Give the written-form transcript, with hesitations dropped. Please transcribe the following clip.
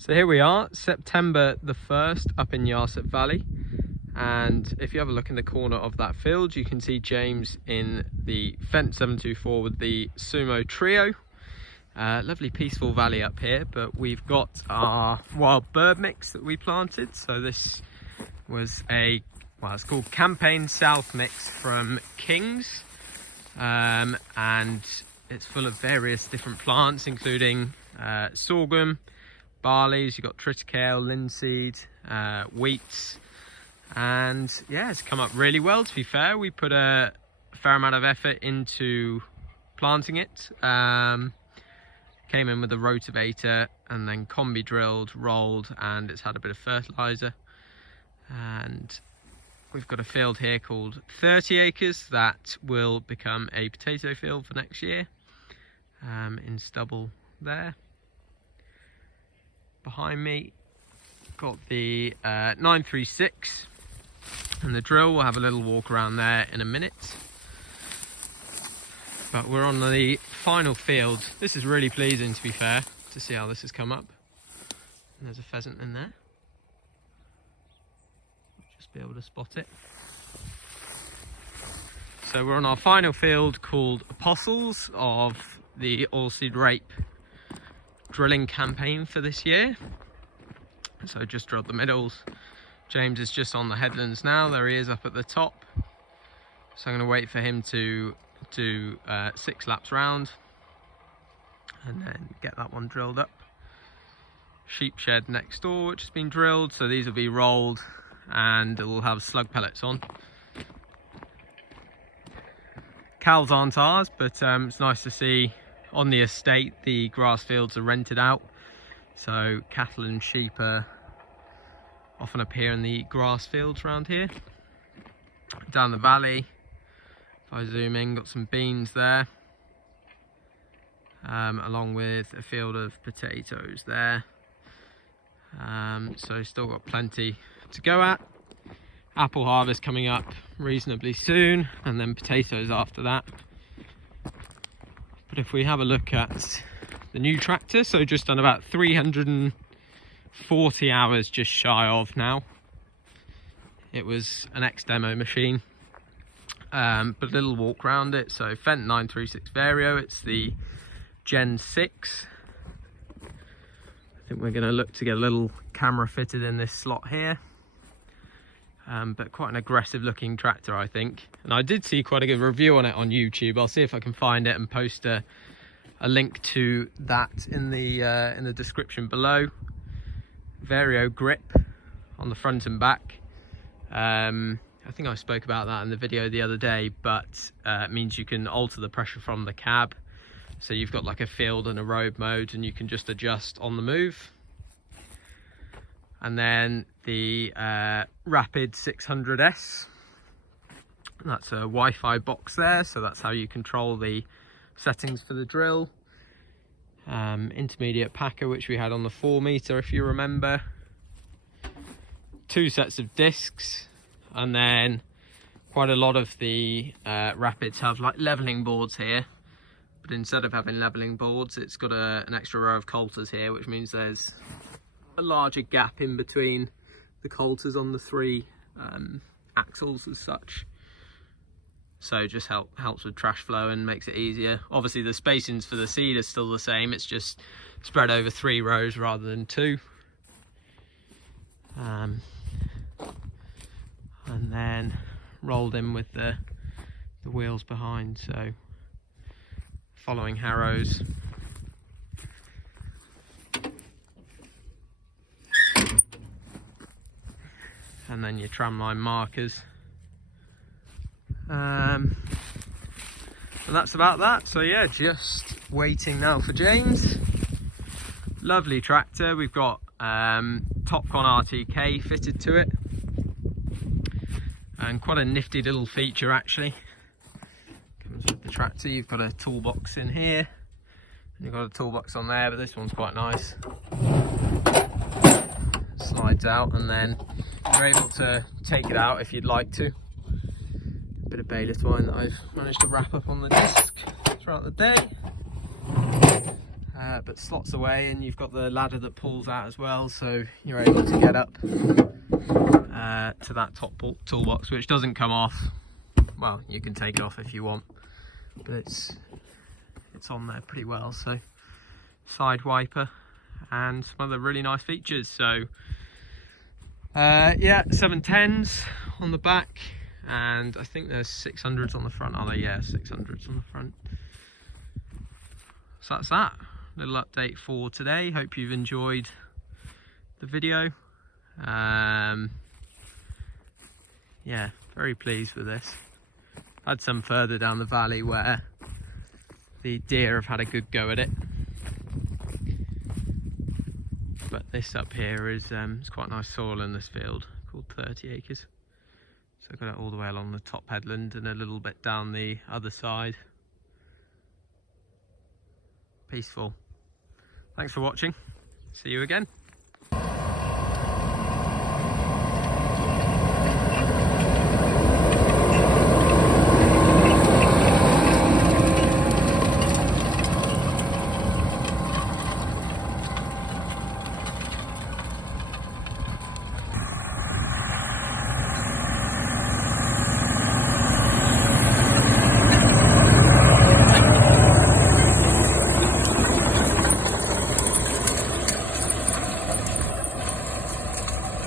So here we are, September the 1st, up in Vaderstad Valley. And if you have a look in the corner of that field, you can see James in the Fendt 724 with the Sumo Trio. Lovely peaceful valley up here, but we've got our wild bird mix that we planted. So this was a, well, it's called Campaign South Mix from King's. And it's full of various different plants, including sorghum, barleys, you've got triticale, linseed, wheats, and yeah, it's come up really well. To be fair, we put a fair amount of effort into planting it. Came in with a rotavator and then combi drilled, rolled, and it's had a bit of fertilizer. And we've got a field here called 30 acres that will become a potato field for next year, in stubble there. Behind me, got the 936 and the drill. We'll have a little walk around there in a minute. But we're on the final field. This is really pleasing, to be fair, to see how this has come up. And there's a pheasant in there. Just be able to spot it. So we're on our final field called Apostles of the Oilseed Rape drilling campaign for this year. So just drilled the middles. James is just on the headlands now. There he is up at the top. So I'm going to wait for him to do 6 laps round and then get that one drilled up. Sheep shed next door, which has been drilled, so these will be rolled and it will have slug pellets on. Cows aren't ours, but it's nice to see on the estate the grass fields are rented out, so cattle and sheep often appear in the grass fields around here. Down the valley, if I zoom in, got some beans there, along with a field of potatoes there. So still got plenty to go at. Apple harvest coming up reasonably soon, and then potatoes after that. But if we have a look at the new tractor, so just done about 340 hours just shy of now. It was an ex-demo machine, but a little walk around it. So Fendt 936 Vario, it's the Gen 6. I think we're going to look to get a little camera fitted in this slot here. But quite an aggressive looking tractor, I think. And I did see quite a good review on it on YouTube. I'll see if I can find it and post a link to that in the description below. Vario grip on the front and back. I think I spoke about that in the video the other day, but it means you can alter the pressure from the cab. So you've got like a field and a road mode, and you can just adjust on the move. And then the Rapid 600S, that's a Wi-Fi box there, so that's how you control the settings for the drill. Intermediate packer, which we had on the 4 meter, if you remember. 2 sets of discs, and then quite a lot of the Rapids have like leveling boards here, but instead of having leveling boards, it's got an extra row of coulters here, which means there's a larger gap in between the coulters on the 3 axles as such. So it just helps with trash flow and makes it easier. Obviously the spacings for the seed are still the same, it's just spread over 3 rows rather than 2. And then rolled in with the wheels behind, so following harrows. And then your tramline markers. And that's about that. So yeah, just waiting now for James. Lovely tractor. We've got Topcon RTK fitted to it, and quite a nifty little feature actually. Comes with the tractor. You've got a toolbox in here, and you've got a toolbox on there, but this one's quite nice. Slides out, and then you're able to take it out if you'd like to. A bit of bayless twine that I've managed to wrap up on the disc throughout the day. but slots away, and you've got the ladder that pulls out as well, so you're able to get up to that top toolbox, which doesn't come off. Well, you can take it off if you want, but it's on there pretty well. So side wiper and some other really nice features. So yeah, 710s on the back, and I think there's 600s on the front, are they? Yeah, 600s on the front. So that's that little update for today. Hope you've enjoyed the video. Yeah, very pleased with this. Had some further down the valley where the deer have had a good go at it, but this up here is it's quite nice soil in this field called 30 acres. So I've got it all the way along the top headland and a little bit down the other side. Peaceful. Thanks for watching. See you again.